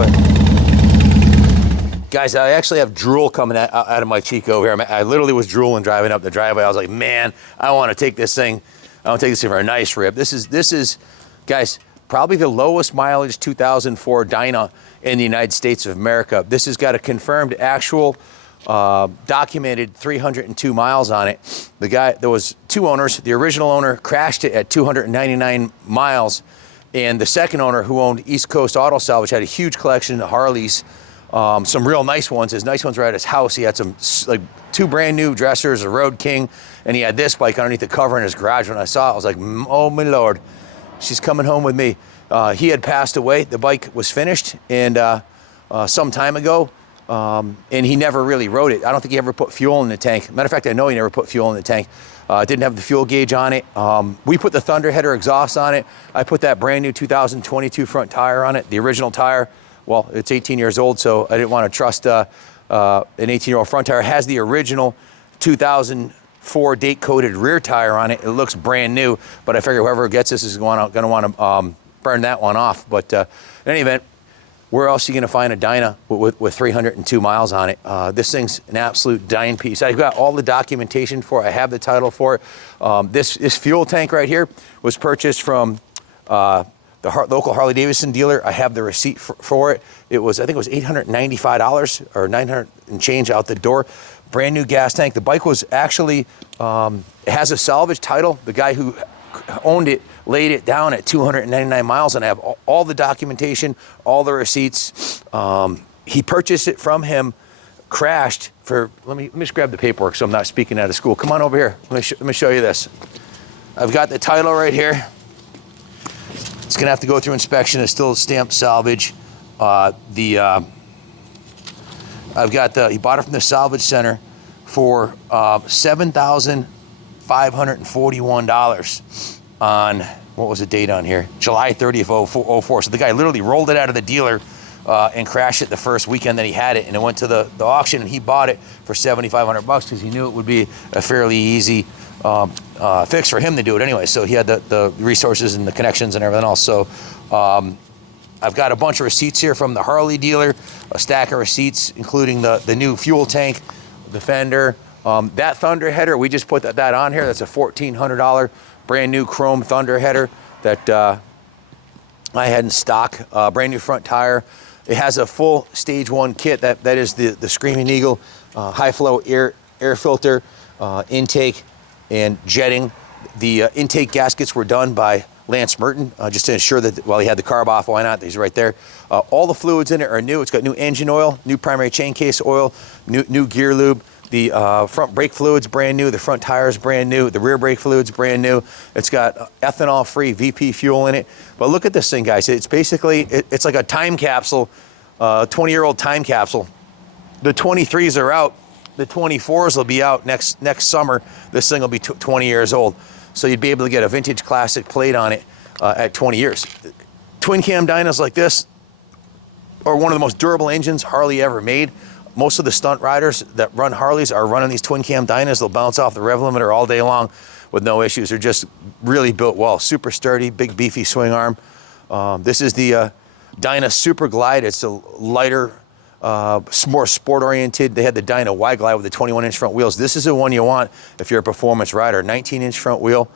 but guys, I actually have drool coming out of my cheek over here. I literally was drooling driving up the driveway. I was like, man, I want to take this thing. I want to take this thing for a nice rip. This is, guys, probably the lowest mileage 2004 Dyna in the United States of America. This has got a confirmed actual documented 302 miles on it. There was two owners. The original owner crashed it at 299 miles. And the second owner, who owned East Coast Auto Salvage, had a huge collection of Harleys. Some real nice ones. His nice ones were at his house. He had some, like, two brand new dressers, a Road King, and he had this bike underneath the cover in his garage. When I saw it, I was like, oh my Lord, she's coming home with me. He had passed away. The bike was finished and some time ago, and he never really rode it. I don't think he ever put fuel in the tank. Matter of fact, I know he never put fuel in the tank. Didn't have the fuel gauge on it. We put the Thunderheader exhaust on it. I put that brand new 2022 front tire on it, the original tire. Well, it's 18 years old, so I didn't want to trust an 18-year-old front tire. It has the original 2004 date-coded rear tire on it. It looks brand new, but I figure whoever gets this is going to want to burn that one off. But in any event, where else are you going to find a Dyna with 302 miles on it? This thing's an absolute dime piece. I've got all the documentation for it. I have the title for it. This fuel tank right here was purchased from the local Harley Davidson dealer. I have the receipt for it. I think it was $895 or $900 and change out the door. Brand new gas tank. The bike was actually, it has a salvage title. The guy who owned it laid it down at 299 miles, and I have all the documentation, all the receipts. He purchased it from him, crashed for, let me just grab the paperwork so I'm not speaking out of school. Come on over here. Let me show you this. I've got the title right here. It's gonna have to go through inspection. It's still stamped salvage. I've got he bought it from the salvage center for $7,541 on, what was the date on here? July 30th, 04. So the guy literally rolled it out of the dealer and crashed it the first weekend that he had it, and it went to the auction, and he bought it for $7,500 because he knew it would be a fairly easy fix for him to do it anyway. So he had the resources and the connections and everything else. So I've got a bunch of receipts here from the Harley dealer, a stack of receipts, including the new fuel tank, the fender, that Thunderheader. We just put that on here. That's a $1,400 brand new chrome Thunderheader that I had in stock. Brand new front tire. It has a full stage 1 kit. That is the Screaming Eagle high flow air filter, intake, and jetting. The intake gaskets were done by Lance Merton, just to ensure that while he had the carb off, why not? He's right there. All the fluids in it are new. It's got new engine oil, new primary chain case oil, new gear lube. The front brake fluid's brand new. The front tire's brand new. The rear brake fluid's brand new. It's got ethanol-free VP fuel in it. But look at this thing, guys. It's basically, it's like a time capsule, 20-year-old time capsule. The 23s are out. The 24s will be out next summer. This thing will be 20 years old. So you'd be able to get a vintage classic plate on it at 20 years. Twin cam Dynas like this are one of the most durable engines Harley ever made. Most of the stunt riders that run Harleys are running these twin cam Dynas. They'll bounce off the rev limiter all day long with no issues. They're just really built well. Super sturdy, big beefy swing arm. This is the Dyna Super Glide. It's a lighter, more sport oriented. They had the Dyna Y Glide with the 21-inch front wheels. This is the one you want if you're a performance rider. 19-inch front wheel.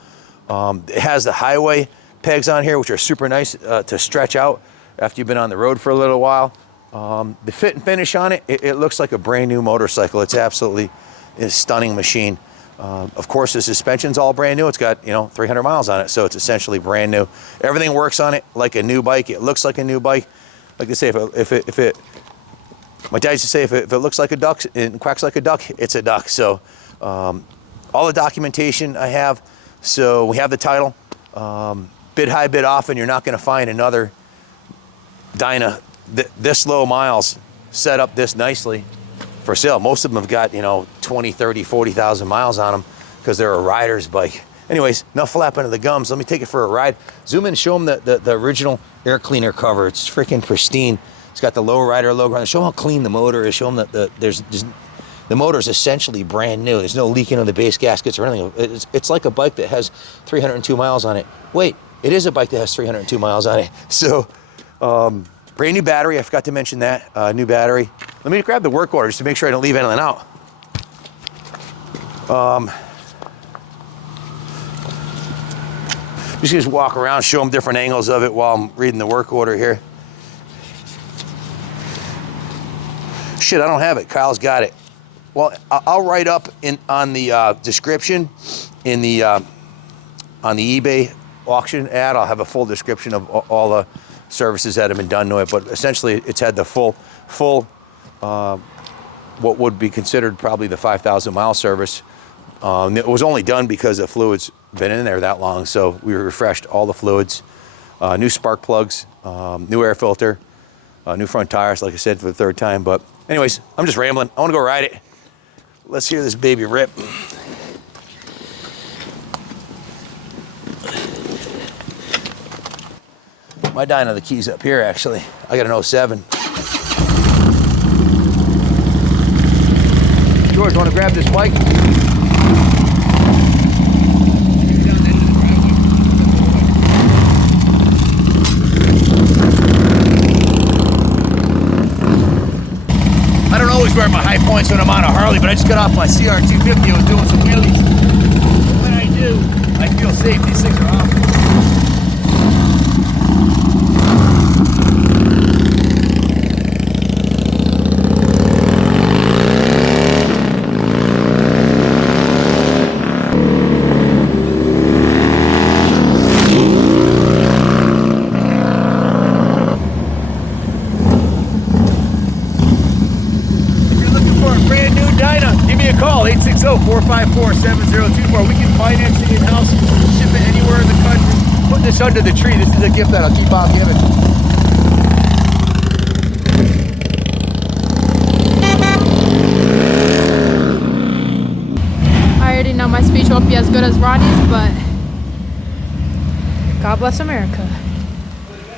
It has the highway pegs on here, which are super nice to stretch out after you've been on the road for a little while. The fit and finish on it, it looks like a brand new motorcycle. It's absolutely a stunning machine. Of course, the suspension's all brand new. It's got 300 miles on it, so it's essentially brand new. Everything works on it like a new bike. It looks like a new bike. Like they say, if it my dad used to say, if it looks like a duck and quacks like a duck, it's a duck. So all the documentation I have. So we have the title. Bid high, bid often. You're not going to find another Dyna this low miles set up this nicely for sale. Most of them have got 20, 30, 40,000 miles on them because they're a rider's bike. Anyways, enough flapping of the gums. Let me take it for a ride. Zoom in and show them the original air cleaner cover. It's freaking pristine. It's got the low rider logo on it. Show them how clean the motor is. Show them that the motor is essentially brand new. There's no leaking of the base gaskets or anything. It's like a bike that has 302 miles on it. Wait, it is a bike that has 302 miles on it. So Brand new battery, I forgot to mention that, new battery. Let me grab the work order just to make sure I don't leave anything out. Just walk around, show them different angles of it while I'm reading the work order here. Shit, I don't have it. Kyle's got it. Well, I'll write up on the description on the eBay auction ad. I'll have a full description of all the services that have been done to it. But essentially, it's had the full what would be considered probably the 5,000 mile service. It was only done because the fluids been in there that long. So we refreshed all the fluids, new spark plugs, new air filter, new front tires, like I said, for the third time. But anyways, I'm just rambling. I want to go ride it. Let's hear this baby rip. My Dyna, the key's up here, actually. I got an 07. George, want to grab this bike? I don't always wear my high points when I'm on a Harley, but I just got off my CR250. I was doing some wheelies. When I do, I feel safe. These things are awesome. Call 860-454-7024. We can finance it in-house, ship it anywhere in the country. Put this under the tree. This is a gift that I'll keep on giving. I already know my speech won't be as good as Ronnie's, but God bless America.